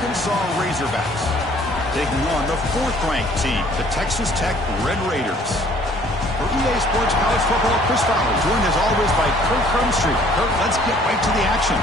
Arkansas Razorbacks taking on the 4th-ranked team, the Texas Tech Red Raiders. For EA Sports College Football, Chris Fowler, joined as always by Kirk Herbstreit. Kirk, let's get right to the action.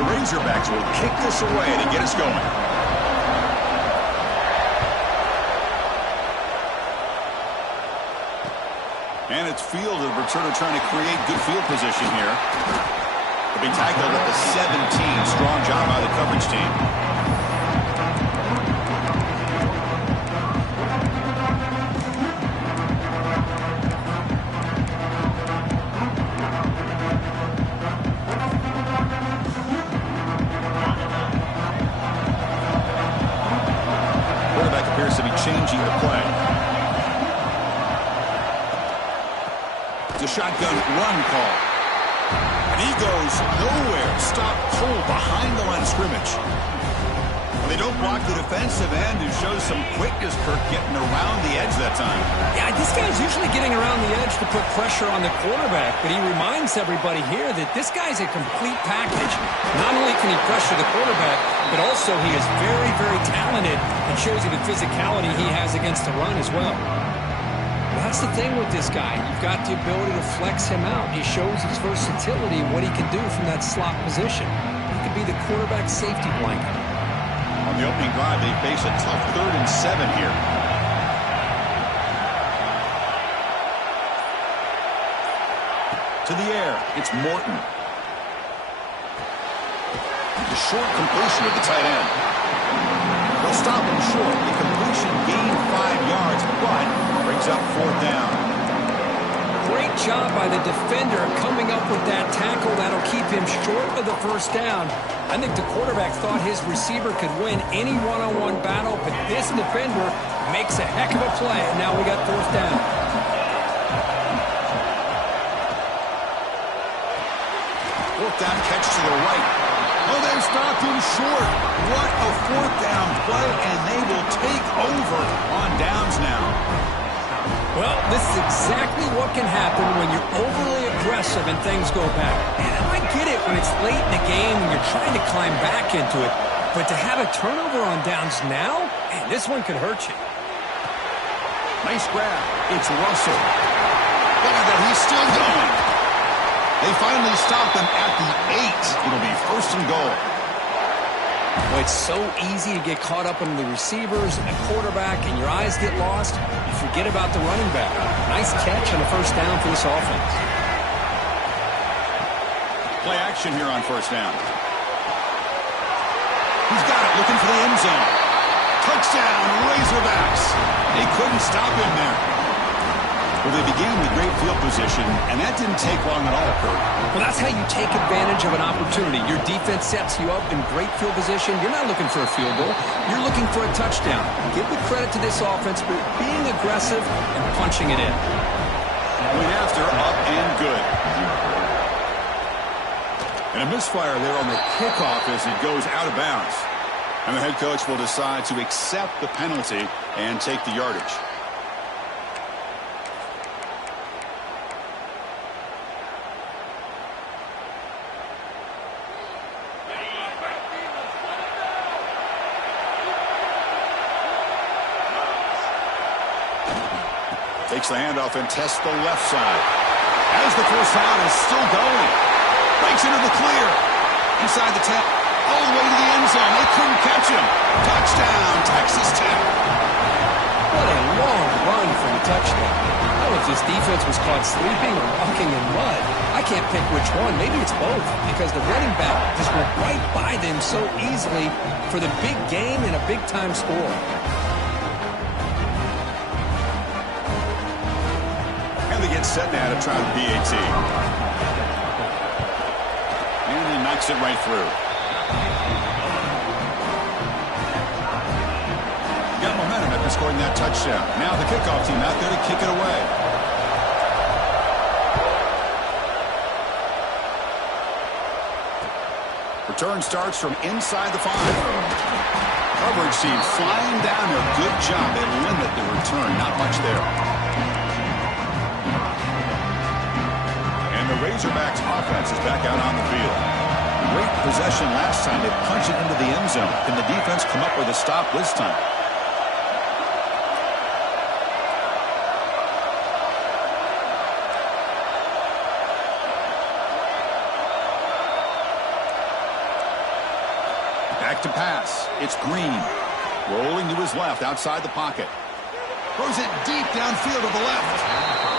Razorbacks will kick this away to get us going. And it's field of the returner trying to create good field position here. They'll be tackled at the 17. Strong job by the coverage team. Appears to be changing the play. It's a shotgun run call. And he goes nowhere. Stop cold behind the line of scrimmage. They don't block the defensive end, who shows some quickness, Kirk, getting around the edge that time. Yeah, this guy's usually getting around the edge to put pressure on the quarterback, but he reminds everybody here that this guy's a complete package. Not only can he pressure the quarterback, but also he is very, very talented and shows you the physicality he has against the run as well. That's the thing with this guy. You've got the ability to flex him out. He shows his versatility and what he can do from that slot position. He could be the quarterback's safety blanket. On the opening drive, they face a tough 3rd and 7 here. To the air, it's Morton. The short completion of the tight end. They'll stop him short. The completion gained 5 yards, but brings up 4th down. Great job by the defender coming up with that tackle that'll keep him short of the 1st down. I think the quarterback thought his receiver could win any one-on-one battle, but this defender makes a heck of a play, and now we got 4th down. 4th down catch to the right. Oh, they've stopped him short. What a 4th down play, and they will take over on downs now. Well, this is exactly what can happen when you're overly aggressive and things go bad. And I get it when it's late in the game and you're trying to climb back into it. But to have a turnover on downs now, man, this one could hurt you. Nice grab. It's Russell. Look at that. He's still going. They finally stop him at the 8. It'll be 1st and goal. Well, it's so easy to get caught up in the receivers and the quarterback, and your eyes get lost. You forget about the running back. Nice catch on the 1st down for this offense. Play action here on 1st down. He's got it, looking for the end zone. Touchdown, Razorbacks. They couldn't stop him there. Well, they began with great field position, and that didn't take long at all, Kurt. Well, that's how you take advantage of an opportunity. Your defense sets you up in great field position. You're not looking for a field goal. You're looking for a touchdown. Give the credit to this offense for being aggressive and punching it in. Point after, up and good. And a misfire there on the kickoff as it goes out of bounds. And the head coach will decide to accept the penalty and take the yardage. Takes the handoff and tests the left side. As the 1st down is still going. Breaks into the clear. Inside the 10. All the way to the end zone. They couldn't catch him. touchdown. Now, if this defense was caught sleeping or walking in mud, I can't pick which one. Maybe it's both, because the running back just went right by them so easily for the big game and a big-time score. And they get set now to try the PAT. And he knocks it right through. Got momentum after scoring that touchdown. Now the kickoff team out there to kick it away. Return starts from inside the 5. Coverage team flying down there. Good job. They limit the return. Not much there. And the Razorbacks offense is back out on the field. Great possession last time. They punch it into the end zone. Can the defense come up with a stop this time? Back to pass. It's Green. Rolling to his left outside the pocket. Throws it deep downfield to the left.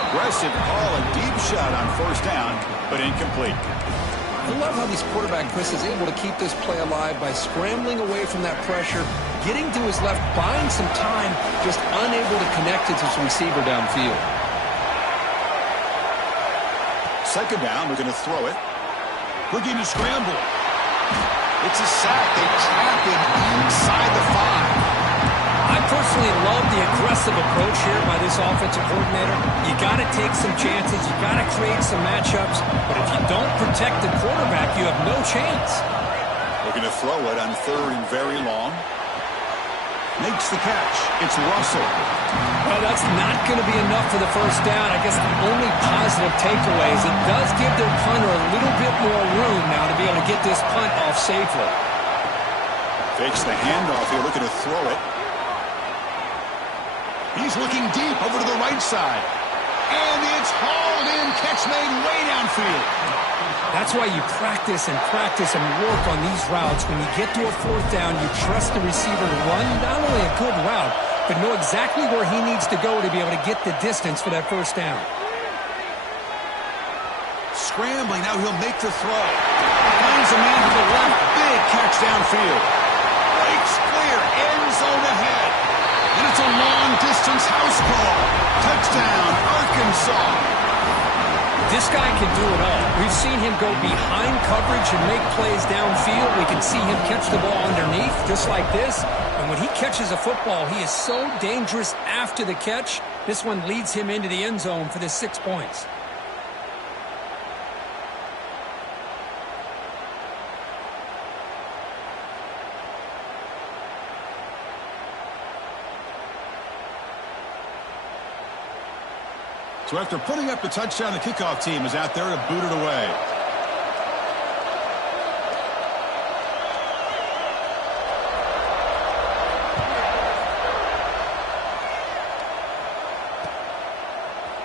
Aggressive call, a deep shot on first down, but incomplete. I love how this quarterback, Chris, is able to keep this play alive by scrambling away from that pressure, getting to his left, buying some time, just unable to connect it to his receiver downfield. Second down, they're going to throw it. Looking to scramble. It's a sack. They trap him inside the 5. I personally love the aggressive approach here by this offensive coordinator. You got to take some chances. You got to create some matchups. But if you don't protect the quarterback, you have no chance. Looking to throw it on 3rd and very long. Makes the catch. It's Russell. Well, that's not going to be enough for the first down. I guess the only positive takeaway is it does give their punter a little bit more room now to be able to get this punt off safely. Fakes the handoff here, looking to throw it. He's looking deep over to the right side. And it's hauled in. Catch made way downfield. That's why you practice and work on these routes. When you get to a 4th down, you trust the receiver to run not only a good route, but know exactly where he needs to go to be able to get the distance for that first down. Scrambling, now he'll make the throw. Finds a man to the left, big catch downfield. Breaks clear, end zone ahead. And it's a long-distance house call. Touchdown, Arkansas. This guy can do it all. We've seen him go behind coverage and make plays downfield. We can see him catch the ball underneath, just like this. And when he catches a football, he is so dangerous after the catch. This one leads him into the end zone for the 6 points. So after putting up the touchdown, the kickoff team is out there to boot it away.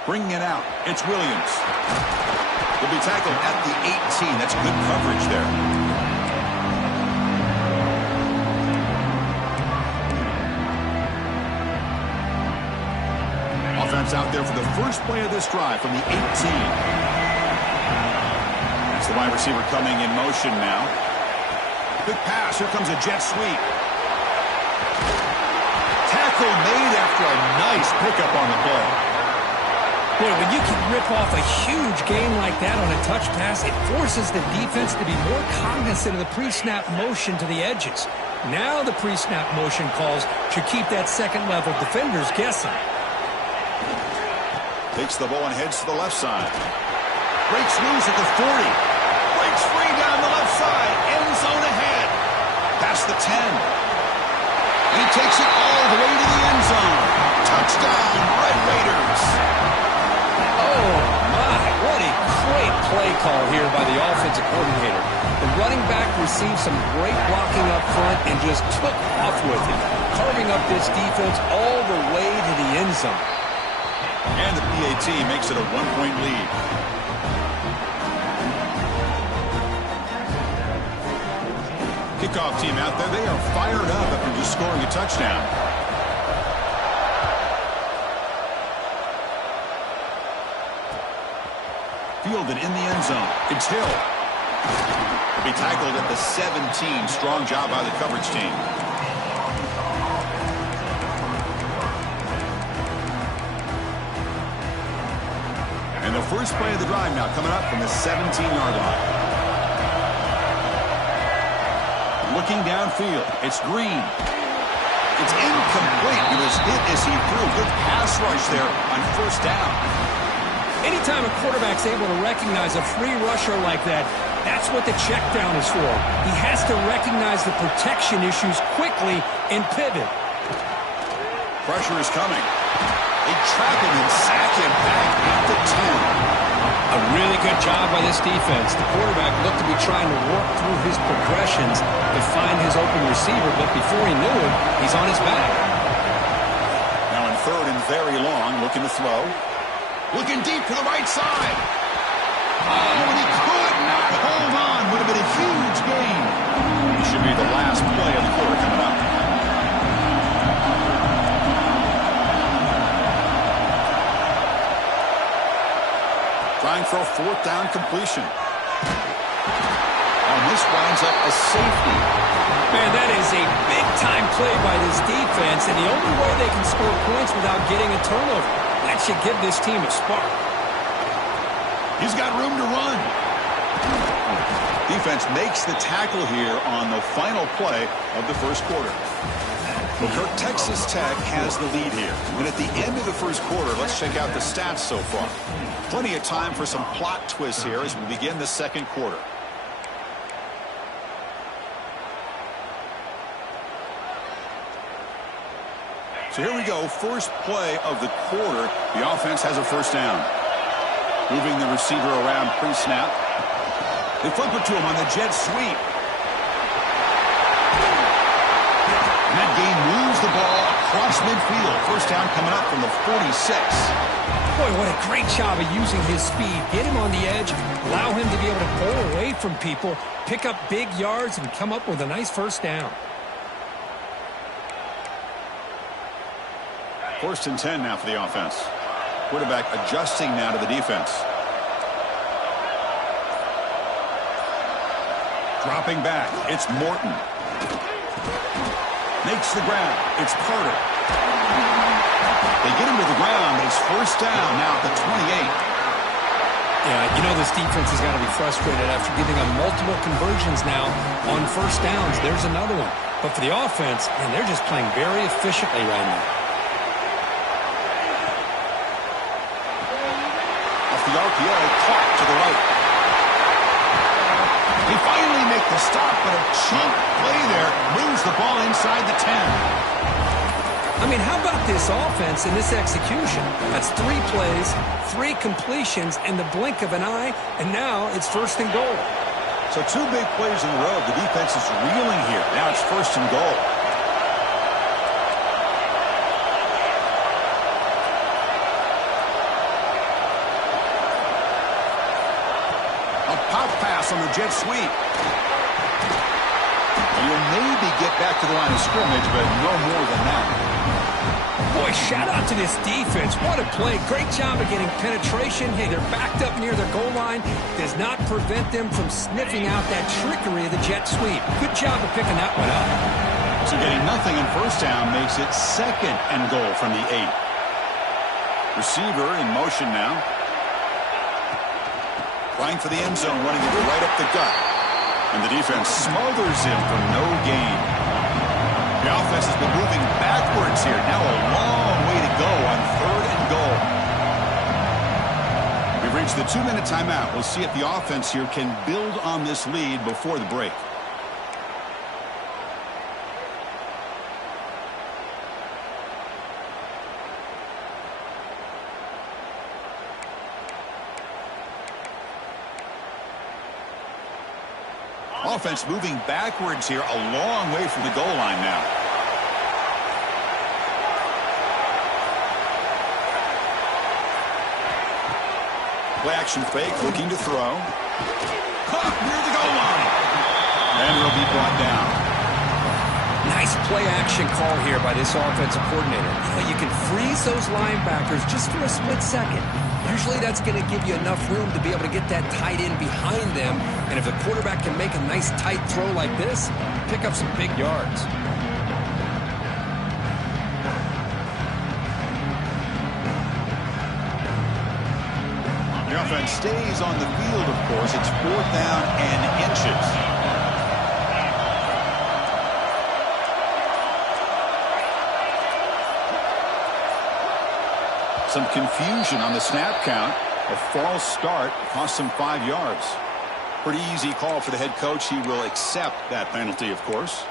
Bringing it out, it's Williams. He'll be tackled at the 18. That's good coverage there. Offense out there for the first play of this drive from the 18. That's the wide receiver coming in motion now. Quick pass. Here comes a jet sweep. Tackle made after a nice pickup on the play. Boy, when you can rip off a huge gain like that on a touch pass, it forces the defense to be more cognizant of the pre-snap motion to the edges. Now the pre-snap motion calls should keep that second-level defenders guessing. Takes the ball and heads to the left side. Breaks loose at the 40. Breaks free down the left side. End zone ahead. Past the 10. And he takes it all the way to the end zone. Touchdown, Red Raiders. Oh, my. What a great play call here by the offensive coordinator. The running back received some great blocking up front and just took off with it, carving up this defense all the way to the end zone. And the PAT makes it a 1-point lead. Kickoff team out there, they are fired up after just scoring a touchdown. fielded in the end zone. It's Hill. He'll be tackled at the 17. Strong job by the coverage team. And the first play of the drive now coming up from the 17-yard line. Looking downfield, it's Green. It's incomplete. He was hit as he threw. Good pass rush there on first down. Anytime a quarterback's able to recognize a free rusher like that, that's what the check down is for. He has to recognize the protection issues quickly and pivot. Pressure is coming. They trap him and sack him back at the 10. A really good job by this defense. The quarterback looked to be trying to work through his progressions to find his open receiver, but before he knew it, he's on his back. Now in third and very long, looking to throw. Looking deep to the right side. Oh, and he could not hold on. Would have been a huge gain. It should be the last play of the quarter coming up. Trying for a fourth down completion. And this winds up a safety. Man, that is a big-time play by this defense, and the only way they can score points without getting a turnover. That should give this team a spark. He's got room to run. Defense makes the tackle here on the final play of the first quarter. Well, Kirk, Texas Tech has the lead here. And at the end of the first quarter, let's check out the stats so far. Plenty of time for some plot twists here as we begin the second quarter. So here we go. First play of the quarter. The offense has a first down. Moving the receiver around pre-snap. They flip it to him on the jet sweep. And that game moves the ball across midfield. First down coming up from the 46. Boy, what a great job of using his speed. Get him on the edge, allow him to be able to pull away from people, pick up big yards, and come up with a nice first down. First and 10 now for the offense. Quarterback adjusting now to the defense. Dropping back, it's Morton. Makes the ground, it's Carter. They get him to the ground, but it's first down now at the 28. Yeah, you know this defense has got to be frustrated after giving up multiple conversions now on first downs. There's another one. But for the offense, man, they're just playing very efficiently right now. The RPO clock to the right. They finally make the stop, but a chunk play there moves the ball inside the 10. I mean, how about this offense and this execution? That's 3 plays, 3 completions in the blink of an eye, and now it's first and goal. So 2 big plays in a row. The defense is reeling here. Now it's first and goal. On the jet sweep. You'll maybe get back to the line of scrimmage, but no more than that. Boy, shout out to this defense. What a play. Great job of getting penetration. Hey, they're backed up near their goal line. Does not prevent them from sniffing out that trickery of the jet sweep. Good job of picking that one up. So getting nothing in first down makes it second and goal from the 8. Receiver in motion now. Trying for the end zone, running it right up the gut. And the defense smothers him for no gain. The offense has been moving backwards here. Now a long way to go on third and goal. We've reached the 2-minute timeout. We'll see if the offense here can build on this lead before the break. Offense moving backwards here, a long way from the goal line now. Play action fake, looking to throw. Caught near the goal line. And it'll be brought down. Nice play action call here by this offensive coordinator. You know, you can freeze those linebackers just for a split second. Usually that's going to give you enough room to be able to get that tight end behind them. And if the quarterback can make a nice tight throw like this, pick up some big yards. The offense stays on the field, of course. It's 4th down and inches. Some confusion on the snap count. A false start cost him 5 yards. Pretty easy call for the head coach. He will accept that penalty, of course.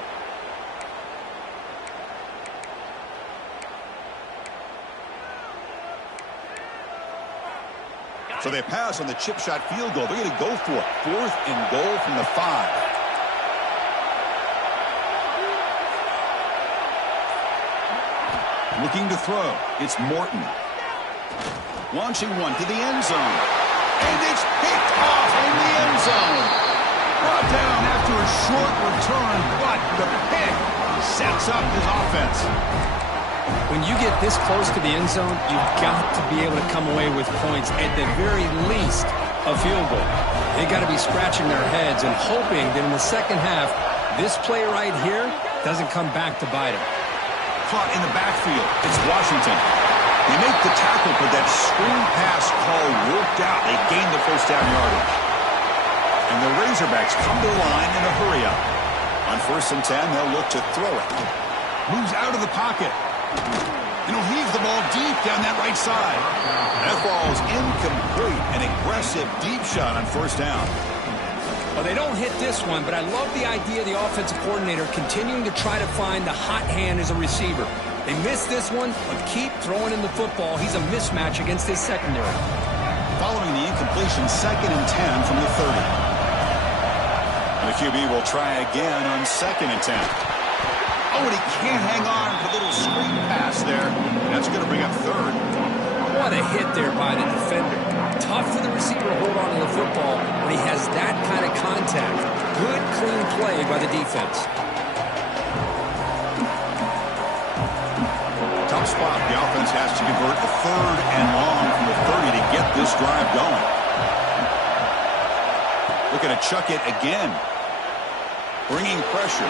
So they pass on the chip shot field goal. They're going to go for it. 4th and goal from the 5. Looking to throw. It's Morton. Launching one to the end zone. And it's picked off in the end zone. Brought down after a short return, but the pick sets up his offense. When you get this close to the end zone, you've got to be able to come away with points, at the very least a field goal. They've got to be scratching their heads and hoping that in the second half, this play right here doesn't come back to bite them. Caught in the backfield. It's Washington. They make the tackle, but that screen pass call worked out. They gained the first down yardage. And the Razorbacks come to the line in a hurry-up. On 1st and 10, they'll look to throw it. Moves out of the pocket. And he'll heave the ball deep down that right side. That ball's incomplete. An aggressive deep shot on 1st down. Well, they don't hit this one, but I love the idea of the offensive coordinator continuing to try to find the hot hand as a receiver. They missed this one, but keep throwing in the football. He's a mismatch against his secondary. Following the incompletion, 2nd and 10 from the 30. And the QB will try again on 2nd and 10. Oh, and he can't hang on for a little screen pass there. That's going to bring up 3rd. What a hit there by the defender. Tough for the receiver to hold on to the football when he has that kind of contact. Good, clean play by the defense. Tough spot. The offense has to convert a 3rd and long from the 30 to get this drive going. Looking to chuck it again. Bringing pressure.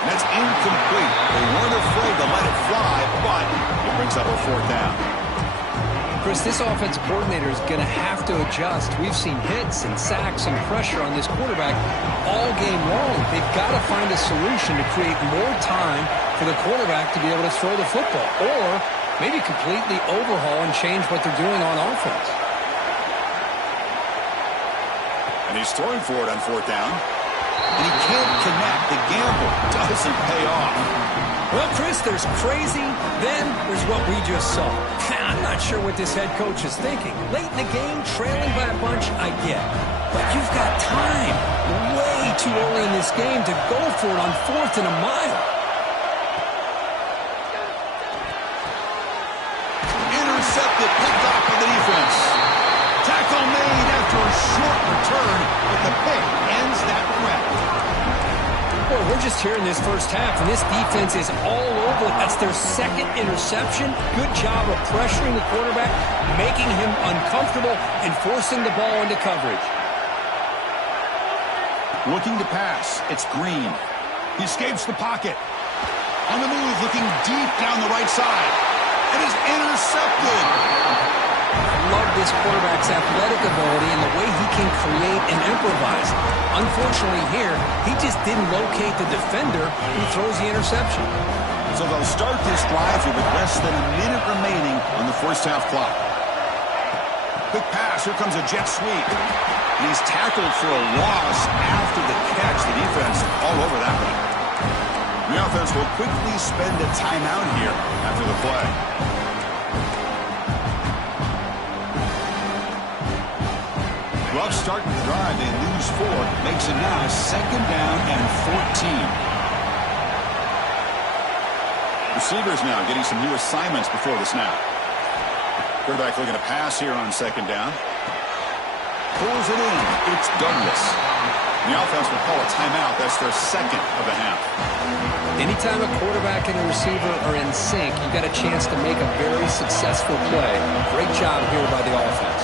And that's incomplete. They weren't afraid to let it fly, but it brings up a 4th down. Chris, this offensive coordinator is going to have to adjust. We've seen hits and sacks and pressure on this quarterback all game long. They've got to find a solution to create more time for the quarterback to be able to throw the football, or maybe completely overhaul and change what they're doing on offense. And he's throwing for it on 4th down. And he can't connect. The gamble doesn't pay off. Well, Chris, there's crazy, then there's what we just saw. I'm not sure what this head coach is thinking. Late in the game, trailing by a bunch, I get. But you've got time. Way too early in this game to go for it on 4th and a mile. Intercepted, picked off by the defense. Tackle made after a short return, but the pick ends that threat. Boy, we're just here in this first half, and this defense is all over. That's their 2nd interception. Good job of pressuring the quarterback, making him uncomfortable, and forcing the ball into coverage. Looking to pass. It's Green. He escapes the pocket. On the move, looking deep down the right side. And is intercepted. I love this quarterback's athletic ability and the way he can create and improvise. Unfortunately here, he just didn't locate the defender who throws the interception. So they'll start this drive with less than a minute remaining on the first half clock. Quick pass. Here comes a jet sweep. And he's tackled for a loss after the catch. The defense all over that one. The offense will quickly spend a timeout here after the play. Rough start to the drive. They lose 4. Makes it now 2nd down and 14. Receivers now getting some new assignments before the snap. Quarterback looking to pass here on 2nd down. Pulls it in. It's Douglas. The offense will call a timeout. That's their 2nd of the half. Anytime a quarterback and a receiver are in sync, you got a chance to make a very successful play. Great job here by the offense.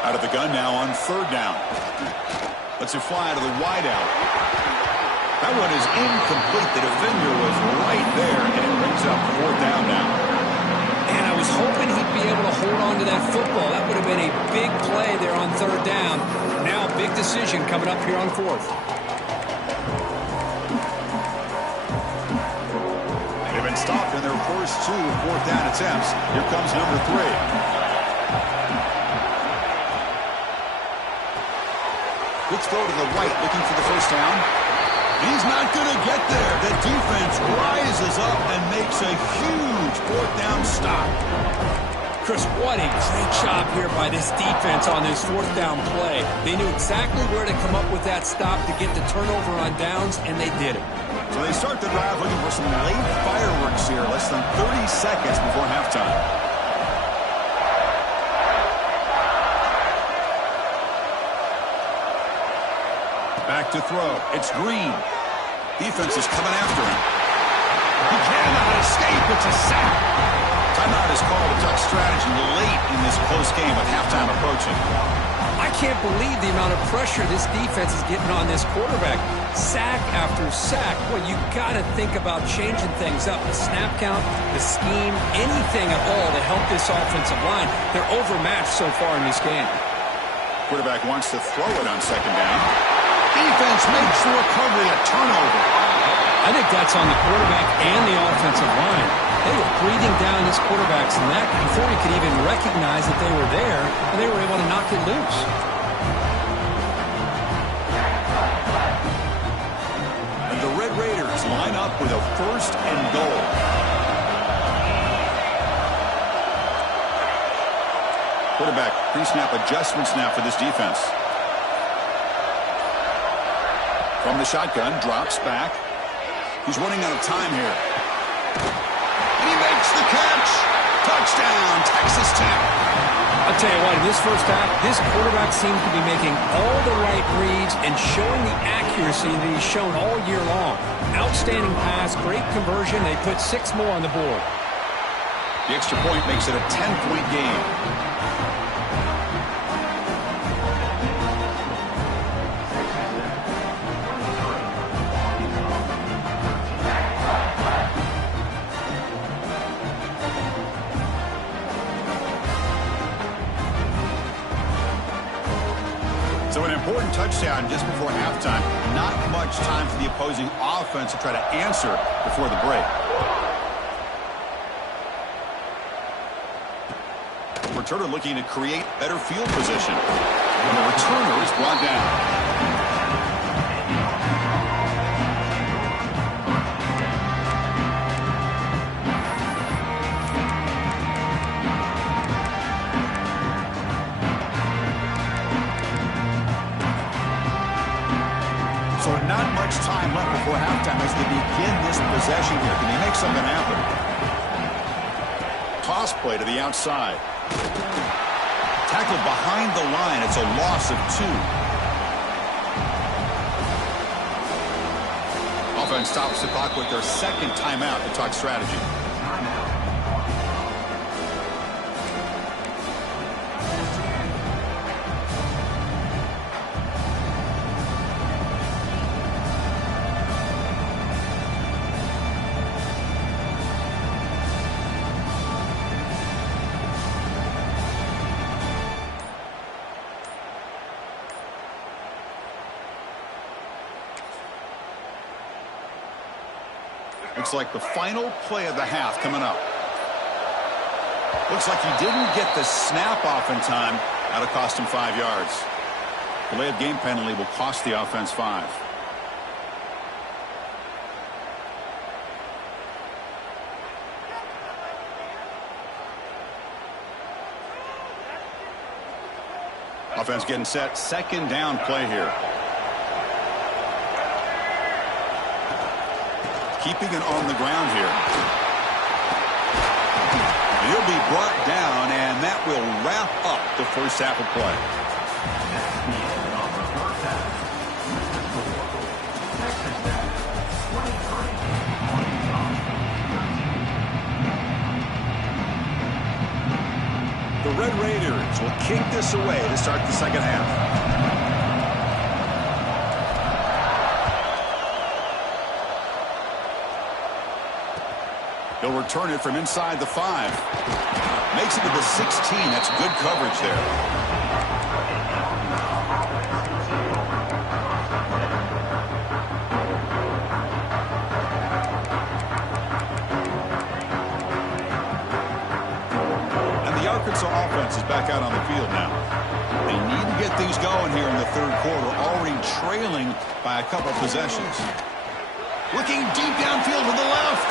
Out of the gun now on third down. Lets it fly to the wideout. That one is incomplete. The defender was right there, and it brings up fourth down now. And I was hoping he'd be able to hold on to that football. That would have been a big play there on third down. Now a big decision coming up here on fourth. They've been stopped in their first two fourth down attempts. Here comes number 3. Let's throw to the right, looking for the first down. He's not going to get there. The defense rises up and makes a huge fourth down stop. Chris, what a great job here by this defense on this fourth down play. They knew exactly where to come up with that stop to get the turnover on downs, and they did it. So they start the drive looking for some late fireworks here, less than 30 seconds before halftime. Back to throw. It's Green. Defense is coming after him. He cannot escape. It's a sack. Timeout is called. A tough strategy late in this close game with halftime approaching. I can't believe the amount of pressure this defense is getting on this quarterback. Sack after sack. Well, you got to think about changing things up. The snap count, the scheme, anything at all to help this offensive line. They're overmatched so far in this game. Quarterback wants to throw it on second down. Defense makes the recovery a turnover. I think that's on the quarterback and the offensive line. They were breathing down this quarterback's neck before he could even recognize that they were there, and they were able to knock it loose. And the Red Raiders line up with a first and goal. Quarterback pre-snap adjustments now for this defense. From the shotgun, drops back. He's running out of time here. And he makes the catch. Touchdown, Texas Tech. I'll tell you what, in this first half, this quarterback seems to be making all the right reads and showing the accuracy that he's shown all year long. Outstanding pass, great conversion. They put 6 more on the board. The extra point makes it a 10-point game. So an important touchdown just before halftime. Not much time for the opposing offense to try to answer before the break. Returner looking to create better field position. And the returner is brought down. So not much time left before halftime as they begin this possession here. Can they make something happen? Toss play to the outside. Tackled behind the line. It's a loss of 2. Offense stops the clock with their second timeout to talk strategy. Looks like the final play of the half coming up. Looks like he didn't get the snap off in time. That'll cost him 5 yards. Delay of game penalty will cost the offense 5. Offense getting set. Second down play here. Keeping it on the ground here. He'll be brought down, and that will wrap up the first half of play. The Red Raiders will kick this away to start the second half. He'll return it from inside the 5. Makes it to the 16. That's good coverage there. Arkansas offense is back out on the field now. They need to get things going here in the third quarter, already trailing by a couple possessions. Looking deep downfield to the left.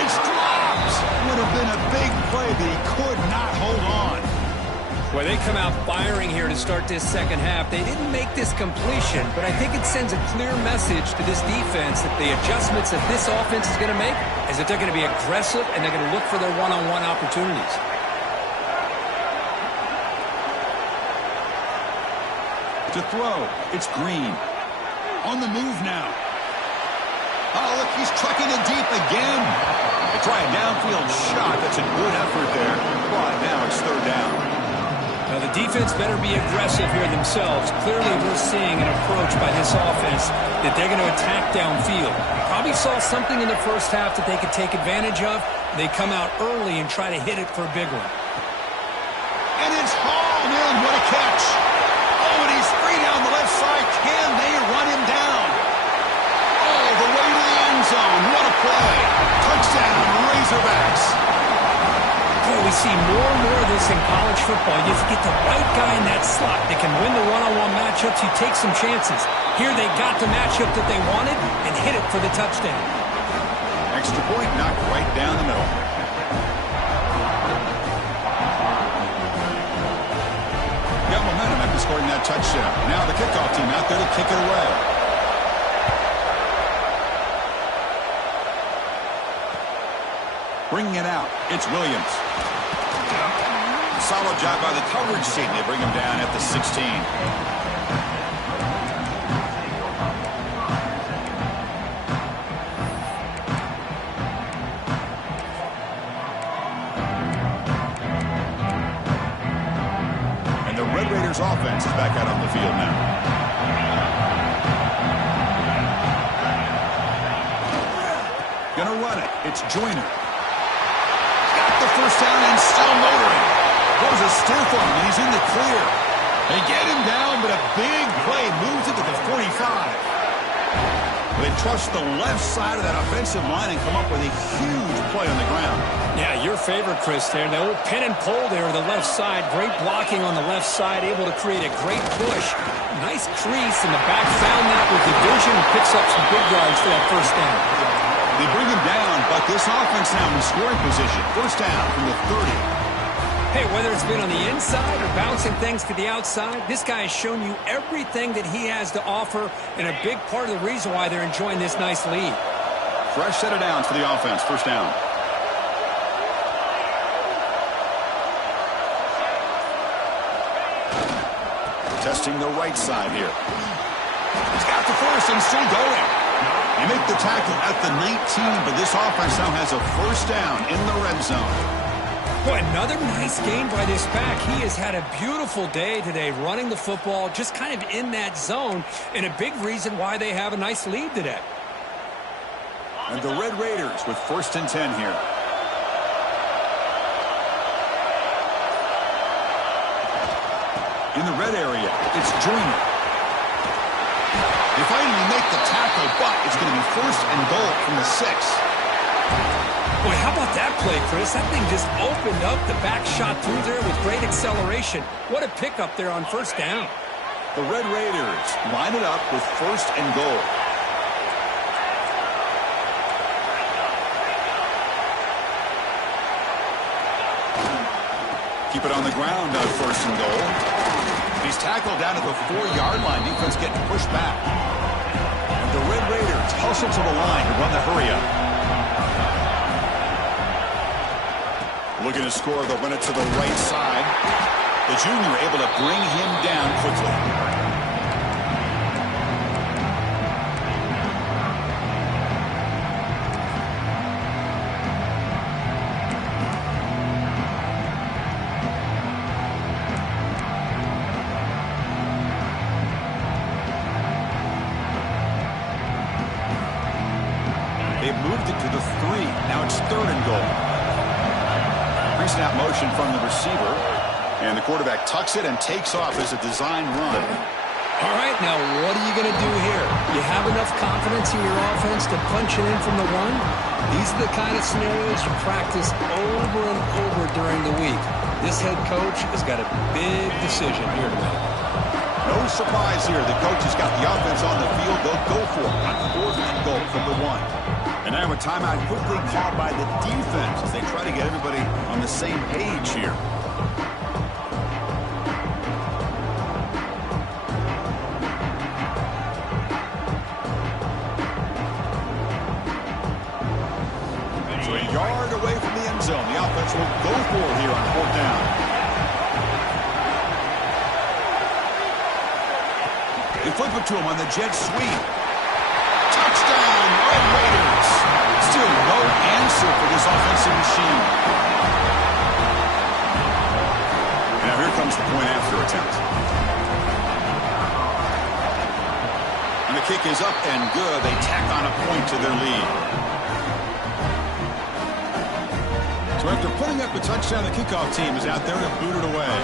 It's dropped. Would have been a big play, but he could not hold on. Well, they come out firing here to start this second half. They didn't make this completion, but I think it sends a clear message to this defense that the adjustments that this offense is going to make is that they're going to be aggressive and they're going to look for their one-on-one opportunities. To throw, it's Green. On the move now. Oh, look, he's trucking it deep again. They try a downfield shot. That's a good effort there. But now it's third down. Now, the defense better be aggressive here themselves. Clearly, we're seeing an approach by this offense that they're going to attack downfield. Probably saw something in the first half that they could take advantage of. They come out early and try to hit it for a big one. And it's hauled in. What a catch. Oh, and he's free down the left side. Can they run him down? Oh, the way to the end zone. What a play. Touchdown, Razorbacks. Boy, we see more and more of this in college football. You get the right guy in that slot that can win the one-on-one matchups. You take some chances. Here they got the matchup that they wanted and hit it for the touchdown. Extra point knocked right down the middle. Got momentum after scoring that touchdown. Now the kickoff team out there to kick it away. Bringing it out, it's Williams. Solid job by the coverage team. They bring him down at the 16. And the Red Raiders offense is back out on the field now. Gonna run it. It's Joyner. The first down and still motoring. Goes a stiff on him, and he's in the clear. They get him down, but a big play moves it to the 45. They trust the left side of that offensive line and come up with a huge play on the ground. Yeah, your favorite, Chris, there. The old pin and pull there on the left side. Great blocking on the left side, able to create a great push. Nice crease, and the back found that with the vision and picks up some big yards for that first down. They bring him down, but this offense now in scoring position. First down from the 30. Hey, whether it's been on the inside or bouncing things to the outside, this guy has shown you everything that he has to offer, and a big part of the reason why they're enjoying this nice lead. Fresh set of downs for the offense. First down. Testing the right side here. He's got the first and still going. You make the tackle at the 19, but this offense now has a first down in the red zone. Boy, another nice game by this back. He has had a beautiful day today running the football, just kind of in that zone, and a big reason why they have a nice lead today. And the Red Raiders with first and 10 here. In the red area, it's Joyner. They finally make the tackle, but it's going to be first and goal from the 6. Boy, how about that play, Chris? That thing just opened up. The back shot through there with great acceleration. What a pickup there on first down. The Red Raiders line it up with first and goal. Keep it on the ground on first and goal. He's tackled down at the 4-yard line. Defense getting pushed back. And the Red Raiders hustle to the line to run the hurry-up. Looking to score, they'll run it to the right side. The junior able to bring him down quickly. They've moved it to the 3. Now it's 3rd and goal. Pre-snap motion from the receiver. And the quarterback tucks it and takes off as a design run. All right, now what are you going to do here? You have enough confidence in your offense to punch it in from the run? These are the kind of scenarios you practice over and over during the week. This head coach has got a big decision here to make. No surprise here. The coach has got the offense on the field. They'll go for it on 4th and goal from the 1. And now a timeout quickly called by the defense as they try to get everybody on the same page here. So a yard away from the end zone. The offense will go for it here on 4th down. They flip it to him on the jet sweep. Touchdown, Red Raiders. Still no answer for this offensive machine. Now here comes the point after attempt. And the kick is up and good. They tack on a point to their lead. So after putting up a touchdown, the kickoff team is out there to boot it away.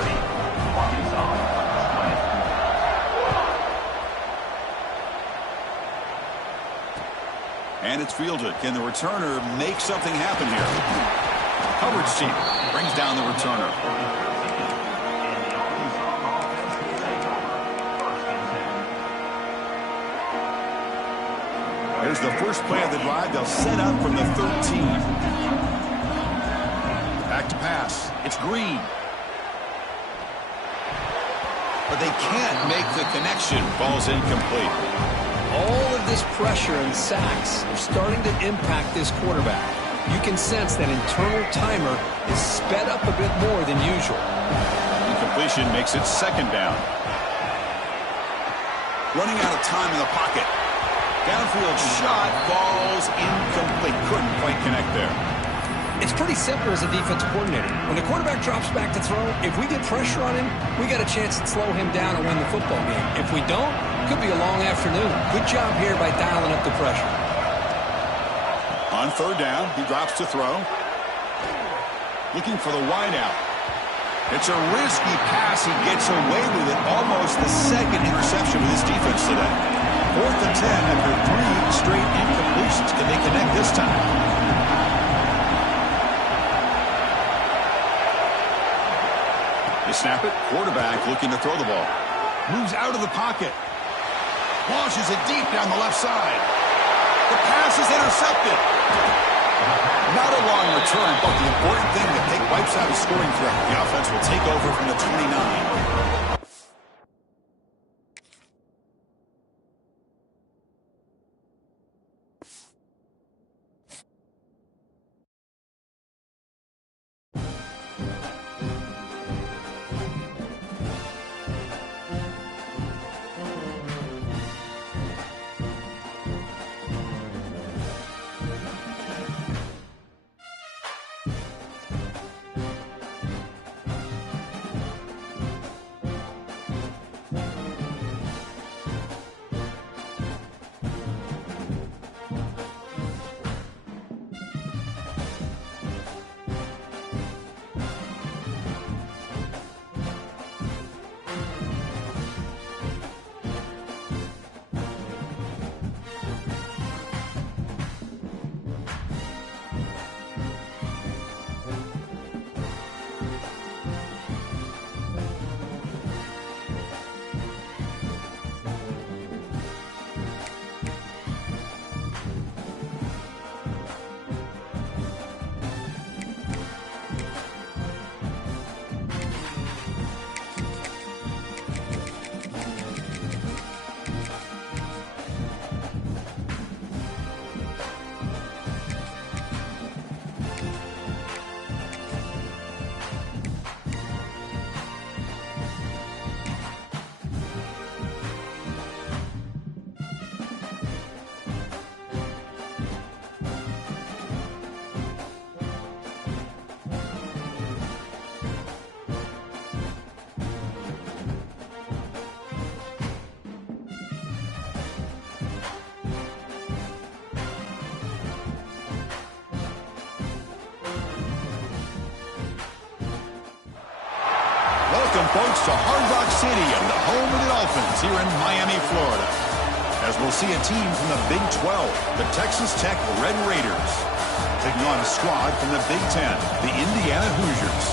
And it's fielded. Can the returner make something happen here? Coverage team brings down the returner. Here's the first play of the drive. They'll set up from the 13. Back to pass. It's Green. But they can't make the connection. Ball's incomplete. All of this pressure and sacks are starting to impact this quarterback. You can sense that internal timer is sped up a bit more than usual. Incompletion makes it 2nd down. Running out of time in the pocket. Downfield shot falls incomplete. Couldn't quite connect there. It's pretty simple as a defensive coordinator. When the quarterback drops back to throw, if we get pressure on him, we got a chance to slow him down and win the football game. If we don't, it could be a long afternoon. Good job here by dialing up the pressure. On 3rd down, he drops to throw. Looking for the wideout. It's a risky pass. He gets away with it. Almost the 2nd interception of this defense today. 4th and 10 after 3 straight incompletions. Can they connect this time? They snap it. Quarterback looking to throw the ball. Moves out of the pocket. Launches it deep down the left side. The pass is intercepted. Not a long return, but the important thing that they wipes out a scoring threat. The offense will take over from the 29. Welcome, folks, to Hard Rock City and the home of the Dolphins here in Miami, Florida. As we'll see a team from the Big 12, the Texas Tech Red Raiders, taking on a squad from the Big 10, the Indiana Hoosiers.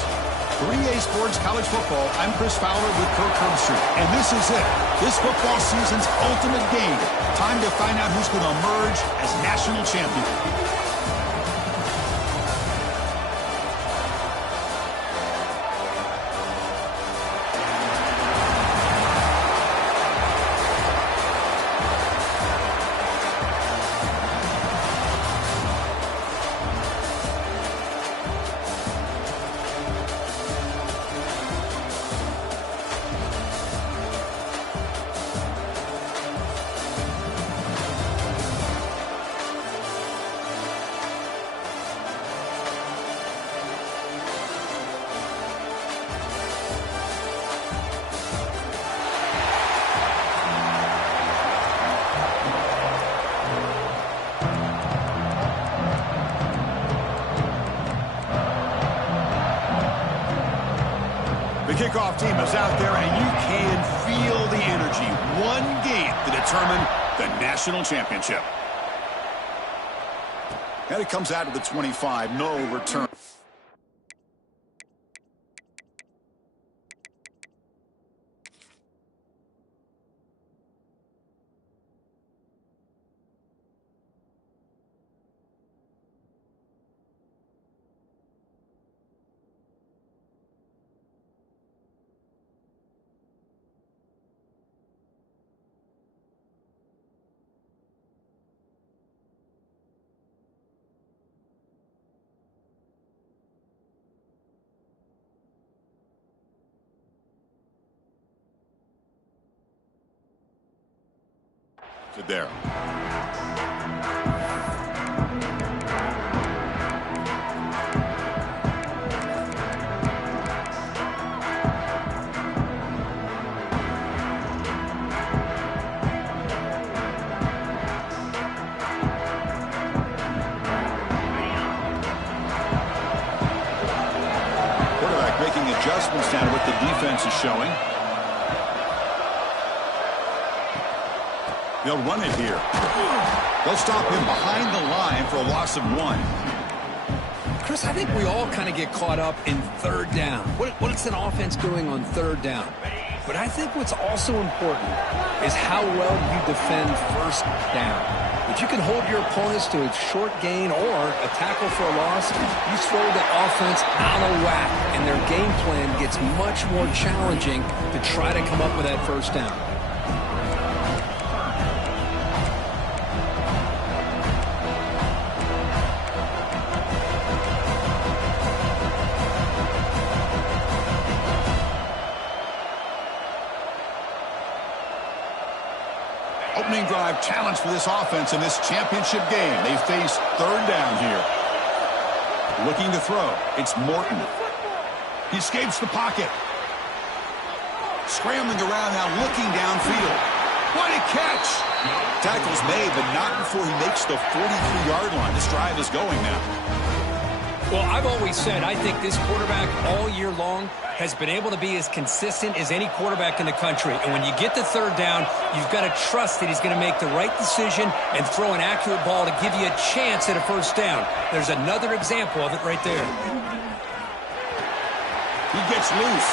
For EA Sports College Football, I'm Chris Fowler with Kirk Herbstreit, and this is it. This football season's ultimate game. Time to find out who's going to emerge as national champion. The kickoff team is out there, and you can feel the energy. One game to determine the national championship. And it comes out of the 25, no return. There. Quarterback making adjustments down to what the defense is showing. They'll run it here. They'll stop him behind the line for a loss of 1. Chris, I think we all kind of get caught up in third down. What is an offense doing on third down? But I think what's also important is how well you defend first down. If you can hold your opponents to a short gain or a tackle for a loss, you throw the offense out of whack, and their game plan gets much more challenging to try to come up with that first down. Opening drive challenge for this offense in this championship game. They face third down here. Looking to throw. It's Morton. He escapes the pocket. Scrambling around now, looking downfield. What a catch! Tackle's made, but not before he makes the 43-yard line. This drive is going now. Well, I've always said I think this quarterback all year long has been able to be as consistent as any quarterback in the country. And when you get to third down, you've got to trust that he's going to make the right decision and throw an accurate ball to give you a chance at a first down. There's another example of it right there. He gets loose.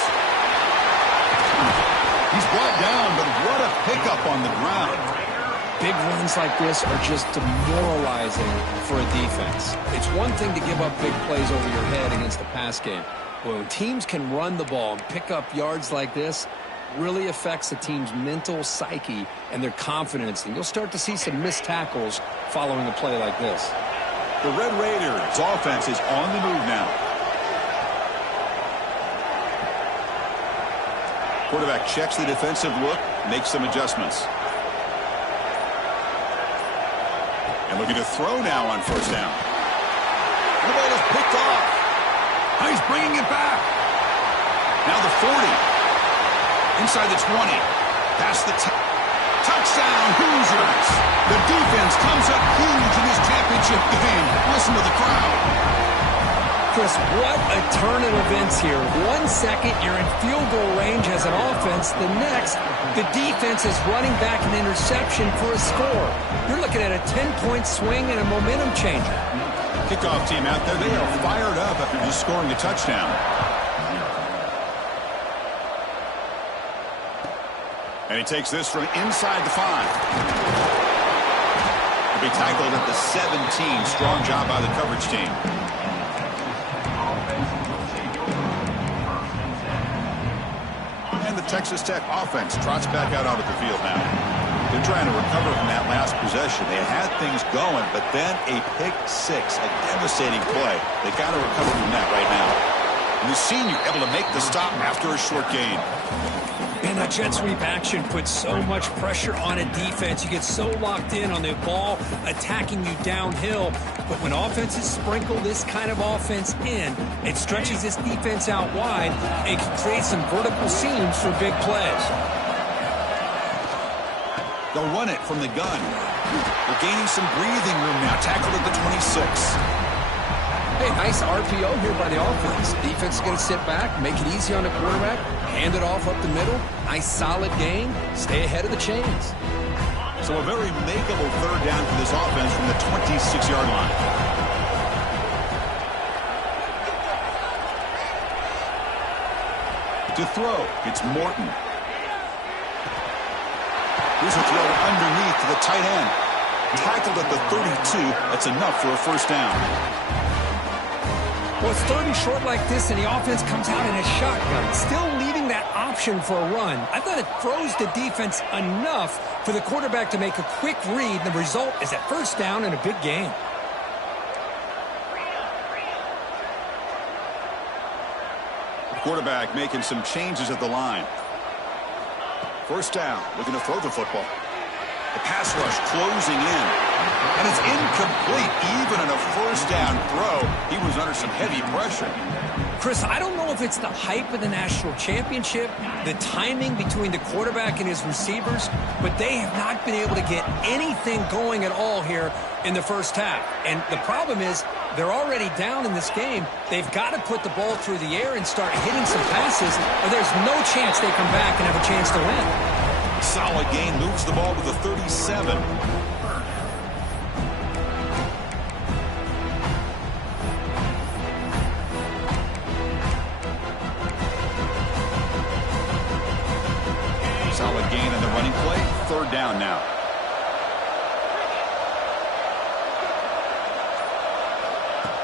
He's brought down, but what a pickup on the ground. Big runs like this are just demoralizing for a defense. It's one thing to give up big plays over your head against the pass game. When teams can run the ball and pick up yards like this, really affects the team's mental psyche and their confidence. And you'll start to see some missed tackles following a play like this. The Red Raiders offense is on the move now. Quarterback checks the defensive look, makes some adjustments. And looking to throw now on first down. The ball is picked off. Now he's bringing it back. Now the 40. Inside the 20. Past the 10. Touchdown, Hoosiers. The defense comes up huge in this championship game. Listen to the crowd. Chris, what a turn of events here. 1 second, you're in field goal range as an offense. The next, the defense is running back an interception for a score. You're looking at a 10-point swing and a momentum changer. Kickoff team out there, they are fired up after just scoring a touchdown. And he takes this from inside the 5. Be tackled at the 17. Strong job by the coverage team. And the Texas Tech offense trots back out onto the field now. They're trying to recover from that last possession. They had things going, but then a pick six, a devastating play. They got to recover from that right now. And the senior able to make the stop after a short gain. And that jet sweep action puts so much pressure on a defense. You get so locked in on the ball attacking you downhill. But when offenses sprinkle this kind of offense in, it stretches this defense out wide and can create some vertical seams for big plays. They'll run it from the gun. They're gaining some breathing room now. Tackled at the 26. Hey, nice RPO here by the offense. Defense is going to sit back, make it easy on the quarterback, hand it off up the middle. Nice solid gain. Stay ahead of the chains. So a very makeable third down for this offense from the 26-yard line. To throw, it's Morton. Here's a throw underneath to the tight end. Tackled at the 32. That's enough for a first down. Well, it's 30 short like this, and the offense comes out in a shotgun, still leaving that option for a run. I thought it throws the defense enough for the quarterback to make a quick read. The result is a first down and a big gain. Quarterback making some changes at the line. First down, looking to throw the football. The pass rush closing in. And it's incomplete. Even in a first down throw, he was under some heavy pressure. Chris, I don't know if it's the hype of the national championship, the timing between the quarterback and his receivers, but they have not been able to get anything going at all here in the first half. And the problem is they're already down in this game. They've got to put the ball through the air and start hitting some passes, or there's no chance they come back and have a chance to win. Solid gain, moves the ball to the 37. Solid gain in the running play. Third down now.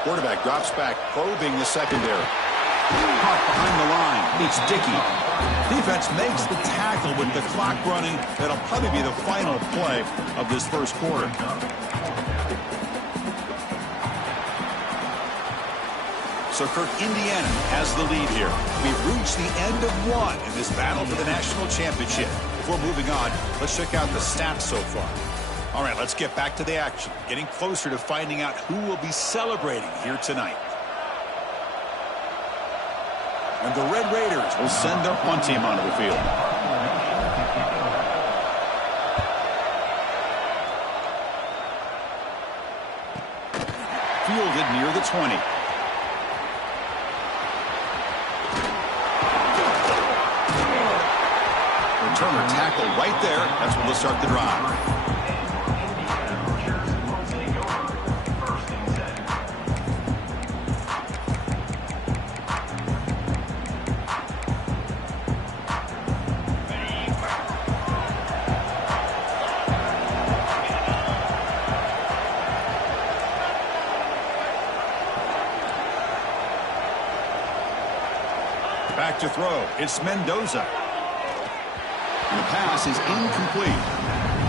Quarterback drops back, probing the secondary. Caught behind the line. It's Dickey. Defense makes the tackle with the clock running. That'll probably be the final play of this first quarter. So Kirk, Indiana has the lead here. We've reached the end of one in this battle for the national championship. Before moving on, let's check out the stats so far. All right, let's get back to the action. Getting closer to finding out who will be celebrating here tonight. And the Red Raiders will send their punt team onto the field. Fielded near the 20. Returner tackle right there. That's what will start the drive. Back to throw. It's Mendoza. And the pass is incomplete.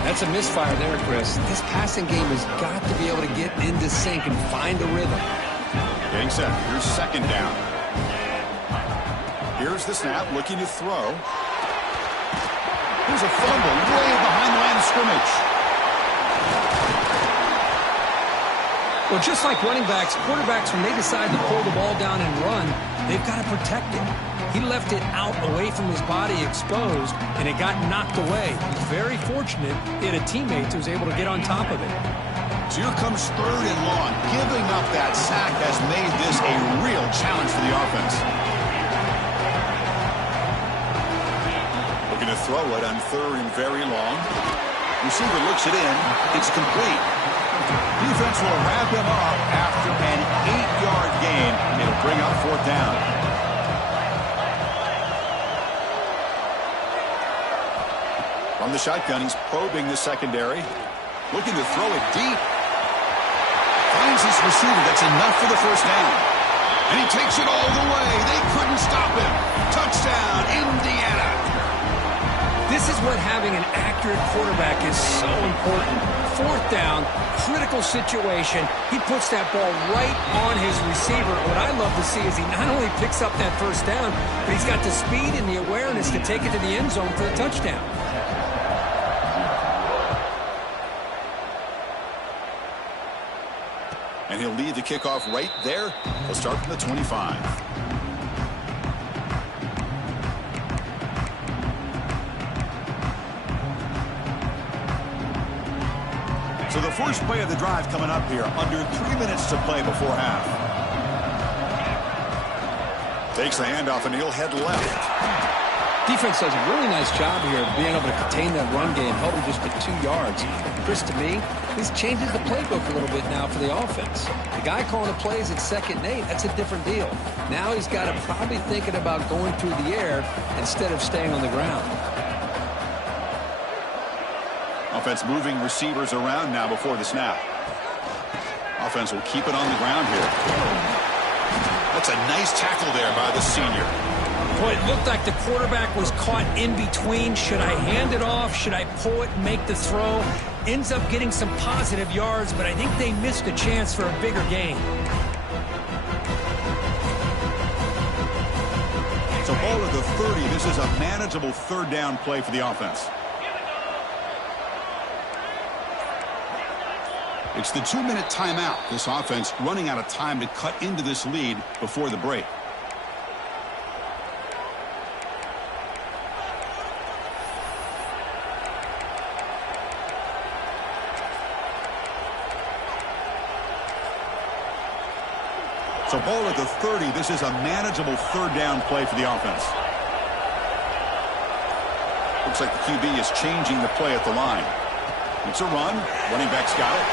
That's a misfire there, Chris. This passing game has got to be able to get into sync and find a rhythm. Getting set. Here's second down. Here's the snap, looking to throw. Here's a fumble way behind the line of scrimmage. Well, just like running backs, quarterbacks, when they decide to pull the ball down and run, they've got to protect it. He left it out away from his body exposed, and it got knocked away. He's very fortunate he had a teammate who was able to get on top of it. So here comes 3rd and long. Giving up that sack has made this a real challenge for the offense. Looking to throw it on 3rd and very long. Receiver looks it in. It's complete. Defense will wrap him up after an 8-yard gain. It'll bring up 4th down. From the shotgun, he's probing the secondary. Looking to throw it deep. Finds his receiver. That's enough for the 1st down. And he takes it all the way. They couldn't stop him. Touchdown, Indiana. This is what having an accurate quarterback is so important. 4th down, critical situation. He puts that ball right on his receiver. What I love to see is he not only picks up that 1st down, but he's got the speed and the awareness to take it to the end zone for the touchdown. And he'll lead the kickoff right there. He'll start from the 25. So the first play of the drive coming up here. Under 3 minutes to play before half. Takes the handoff and he'll head left. Defense does a really nice job here of being able to contain that run game, held him just to 2 yards. Chris, to me, this changes the playbook a little bit now for the offense. The guy calling the plays at 2nd and 8, that's a different deal. Now he's got to probably thinking about going through the air instead of staying on the ground. Offense moving receivers around now before the snap. Offense will keep it on the ground here. That's a nice tackle there by the senior. Boy, it looked like the quarterback was caught in between. Should I hand it off? Should I pull it and make the throw? Ends up getting some positive yards, but I think they missed a chance for a bigger gain. So ball at the 30. This is a manageable 3rd down play for the offense. It's the 2-minute timeout. This offense running out of time to cut into this lead before the break. So ball at the 30. This is a manageable 3rd down play for the offense. Looks like the QB is changing the play at the line. It's a run. Running back's got it.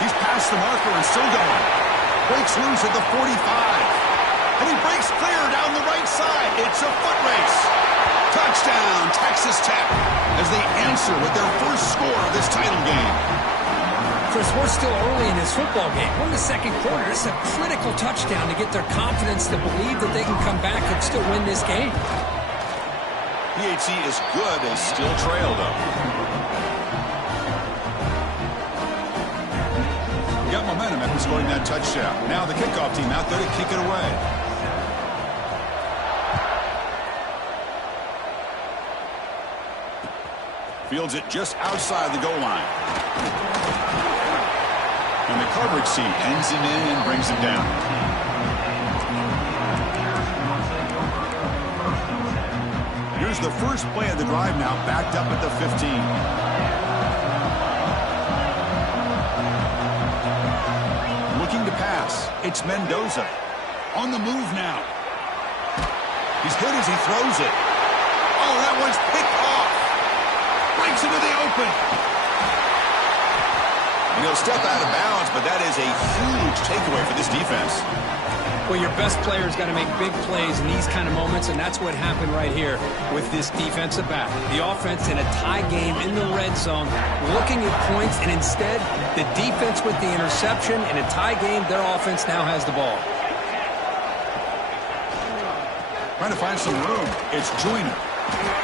He's past the marker and still going. Breaks loose at the 45. And he breaks clear down the right side. It's a foot race. Touchdown, Texas Tech, as they answer with their first score of this title game. Chris, we're still early in this football game. We're in the 2nd quarter. It's a critical touchdown to get their confidence to believe that they can come back and still win this game. PHC is good. They still trail, though. Got momentum after scoring that touchdown. Now the kickoff team out there to kick it away. Fields it just outside the goal line. And the coverage team ends him in and brings him down. Here's the first play of the drive now, backed up at the 15. It's Mendoza on the move now. He's hit as he throws it. Oh, that one's picked off. Breaks into the open. And he'll step out of bounds, but that is a huge takeaway for this defense. Well, your best player's got to make big plays in these kind of moments, and that's what happened right here with this defensive back. The offense in a tie game in the red zone, looking at points, and instead, the defense with the interception. In a tie game, their offense now has the ball. Trying to find some room. It's Joyner.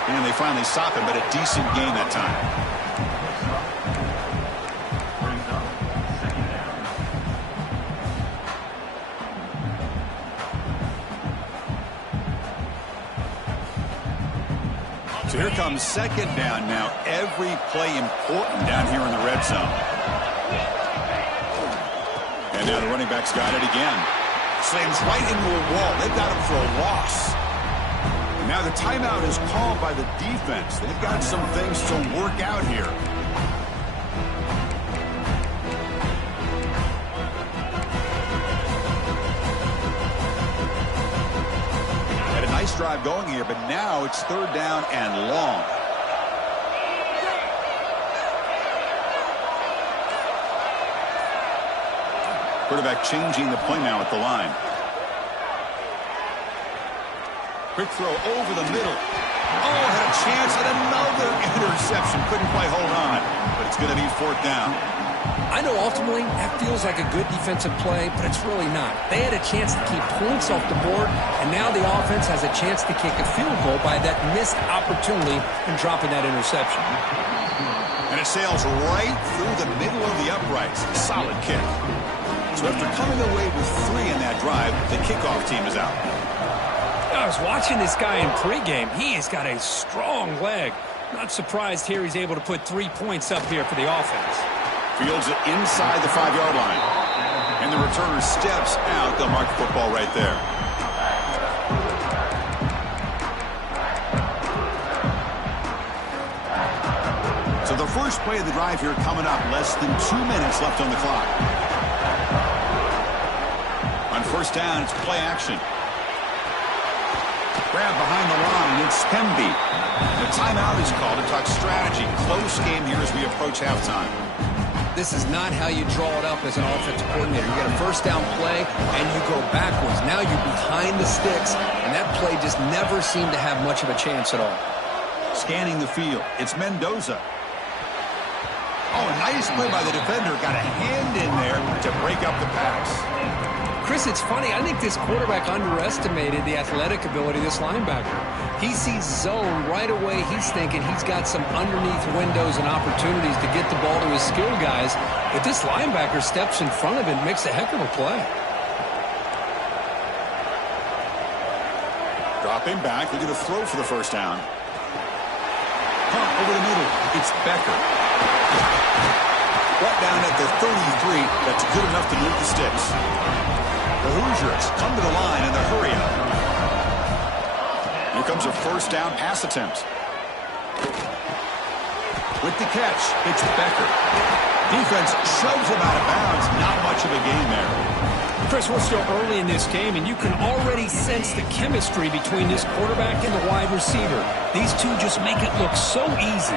And they finally stop him, but a decent gain that time. So here comes 2nd down now. Every play important down here in the red zone. And now the running back's got it again. Slams right into a wall. They've got him for a loss. And now the timeout is called by the defense. They've got some things to work out here. Nice drive going here, but now it's third down and long. Quarterback changing the play now at the line. Quick throw over the middle. Oh, had a chance at another interception. Couldn't quite hold on, but it's going to be fourth down. I know ultimately that feels like a good defensive play, but it's really not. They had a chance to keep points off the board, and now the offense has a chance to kick a field goal by that missed opportunity and dropping that interception. And it sails right through the middle of the uprights. Solid kick. So after coming away with 3 in that drive, the kickoff team is out. I was watching this guy in pregame. He has got a strong leg. Not surprised here he's able to put 3 points up here for the offense. Fields it inside the 5-yard line. And the returner steps out. They'll mark the football right there. So the first play of the drive here coming up. Less than 2 minutes left on the clock. On first down, it's play action. Grab behind the line. It's Spemby. The timeout is called to talk strategy. Close game here as we approach halftime. This is not how you draw it up as an offensive coordinator. You get a first down play, and you go backwards. Now you're behind the sticks, and that play just never seemed to have much of a chance at all. Scanning the field. It's Mendoza. Oh, a nice play by the defender. Got a hand in there to break up the pass. Chris, it's funny. I think this quarterback underestimated the athletic ability of this linebacker. He sees zone right away. He's thinking he's got some underneath windows and opportunities to get the ball to his skill guys. But this linebacker steps in front of him and makes a heck of a play. Dropping back. Looking to throw for the first down. Pump over the middle. It's Becker. Brought down at the 33. That's good enough to move the sticks. The Hoosiers come to the line in the hurry up. Here comes a first down pass attempt. With the catch, it's Becker. Defense shoves him out of bounds. Not much of a gain there. Chris, we're still early in this game, and you can already sense the chemistry between this quarterback and the wide receiver. These two just make it look so easy.